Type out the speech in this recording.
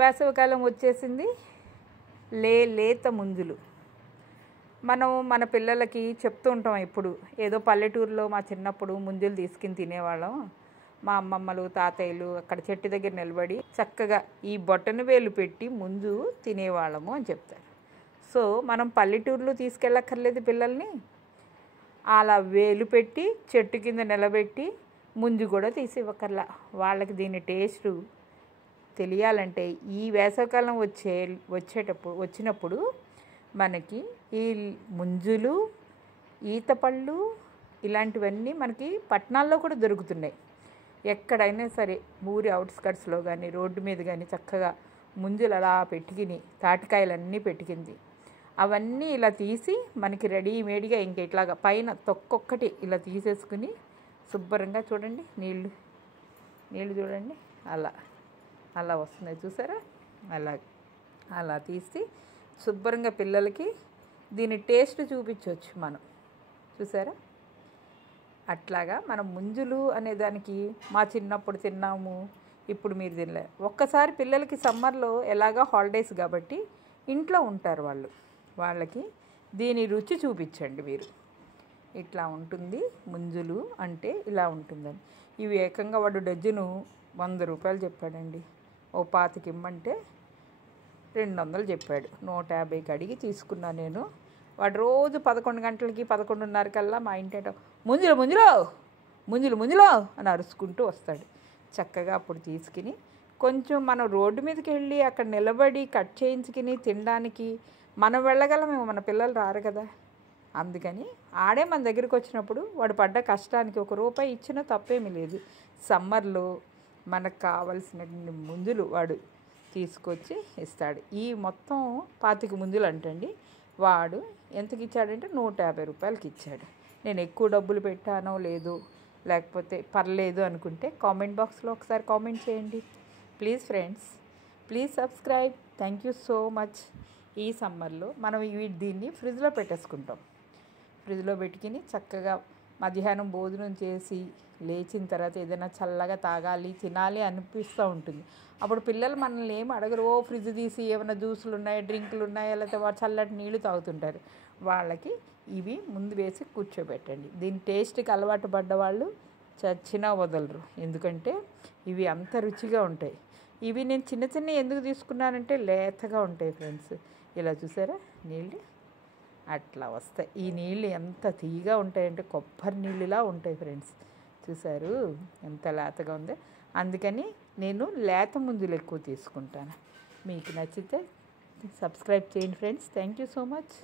వేసవికాలం వచ్చేసింది. లేత ముంజులు మనం మన పిల్లలకి చెప్తూ ఉంటాం. ఇప్పుడు ఏదో పల్లెటూరులో మా చిన్నప్పుడు ముంజులు తీసుకుని తినేవాళ్ళం. మా అమ్మమ్మలు తాతయ్యలు అక్కడ చెట్టు దగ్గర నిలబడి చక్కగా ఈ బొటన వేలు పెట్టి ముంజు తినేవాళ్ళము అని చెప్తారు. సో మనం పల్లెటూరులో తీసుకెళ్ళక్కర్లేదు పిల్లల్ని, అలా వేలు పెట్టి చెట్టు కింద నిలబెట్టి ముంజు కూడా తీసి ఇవ్వకర్లా. వాళ్ళకి దీని టేస్టు తెలియాలంటే ఈ వేసవికాలం వచ్చినప్పుడు మనకి ఈ ముంజులు, ఈతపళ్ళు ఇలాంటివన్నీ మనకి పట్టణాల్లో కూడా దొరుకుతున్నాయి. ఎక్కడైనా సరే ఊరి అవుట్స్కట్స్లో కానీ రోడ్డు మీద కానీ చక్కగా ముంజులు అలా పెట్టుకుని తాటికాయలన్నీ పెట్టుకుంది. అవన్నీ ఇలా తీసి మనకి రెడీమేడ్గా ఇంక ఇట్లాగా పైన తొక్కొక్కటి ఇలా తీసేసుకుని శుభ్రంగా చూడండి, నీళ్ళు చూడండి అలా వస్తున్నాయి చూసారా. అలా తీసి శుభ్రంగా పిల్లలకి దీని టేస్ట్ చూపించవచ్చు మనం. చూసారా, అట్లాగా మనం ముంజులు అనేదానికి మా చిన్నప్పుడు తిన్నాము, ఇప్పుడు మీరు తినలే. ఒక్కసారి పిల్లలకి సమ్మర్లో ఎలాగా హాలిడేస్ కాబట్టి ఇంట్లో ఉంటారు వాళ్ళకి దీని రుచి చూపించండి మీరు. ఇట్లా ఉంటుంది ముంజులు అంటే, ఇలా ఉంటుందని. ఇవి ఏకంగా వాడు డజను 100 రూపాయలు చెప్పాడండి. ఓ 25 ఇమ్మంటే 200 చెప్పాడు. 150కి అడిగి తీసుకున్నా నేను. వాడు రోజు 11 గంటలకి 11:30 కల్లా మా ఇంటి ముంజులో అని అరుచుకుంటూ వస్తాడు. చక్కగా అప్పుడు తీసుకుని కొంచెం మనం రోడ్డు మీదకి వెళ్ళి అక్కడ నిలబడి కట్ చేయించుకుని తినడానికి మనం వెళ్ళగలమేమో, మన పిల్లలు రారు కదా. అందుకని ఆడే మన దగ్గరికి వచ్చినప్పుడు వాడు పడ్డ కష్టానికి ₹1 ఇచ్చినా తప్పేమీ లేదు. సమ్మర్లో మనకు కావలసిన ముంజులు వాడు తీసుకొచ్చి ఇస్తాడు. ఈ మొత్తం 25 ముంజులు అంటండి. వాడు ఎంతకి ఇచ్చాడంటే 150 రూపాయలకి ఇచ్చాడు. నేను ఎక్కువ డబ్బులు పెట్టానో లేదో, లేకపోతే పర్లేదు అనుకుంటే కామెంట్ బాక్స్లో ఒకసారి కామెంట్ చేయండి. Please friends, please subscribe. Thank you so much. ఈ సమ్మర్లో మనం దీన్ని ఫ్రిడ్జ్లో పెట్టేసుకుంటాం. ఫ్రిడ్జ్లో పెట్టుకుని చక్కగా మధ్యాహ్నం భోజనం చేసి లేచిన తర్వాత ఏదైనా చల్లగా తాగాలి, తినాలి అనిపిస్తూ ఉంటుంది. అప్పుడు పిల్లలు మనల్ని ఏమి అడగరు. ఫ్రిడ్జ్ తీసి ఏమైనా జ్యూసులు ఉన్నాయా, డ్రింకులు ఉన్నాయా, లేకపోతే చల్లటి నీళ్ళు తాగుతుంటారు. వాళ్ళకి ఇవి ముందు వేసి కూర్చోబెట్టండి. దీని టేస్ట్కి అలవాటు పడ్డ వాళ్ళు చచ్చినా వదలరు, ఎందుకంటే ఇవి అంత రుచిగా ఉంటాయి. ఇవి నేను చిన్న ఎందుకు తీసుకున్నానంటే లేతగా ఉంటాయి ఫ్రెండ్స్. ఇలా చూసారా, నీళ్ళు అట్లా వస్తాయి. ఈ నీళ్ళు ఎంత తీయగా ఉంటాయంటే కొబ్బరి నీళ్ళులా ఉంటాయి ఫ్రెండ్స్. చూసారు ఎంత లేతగా ఉందో. అందుకని నేను లేత ముంజులు ఎక్కువ తీసుకుంటాను. మీకు నచ్చితే సబ్స్క్రైబ్ చేయండి friends. Thank you so much.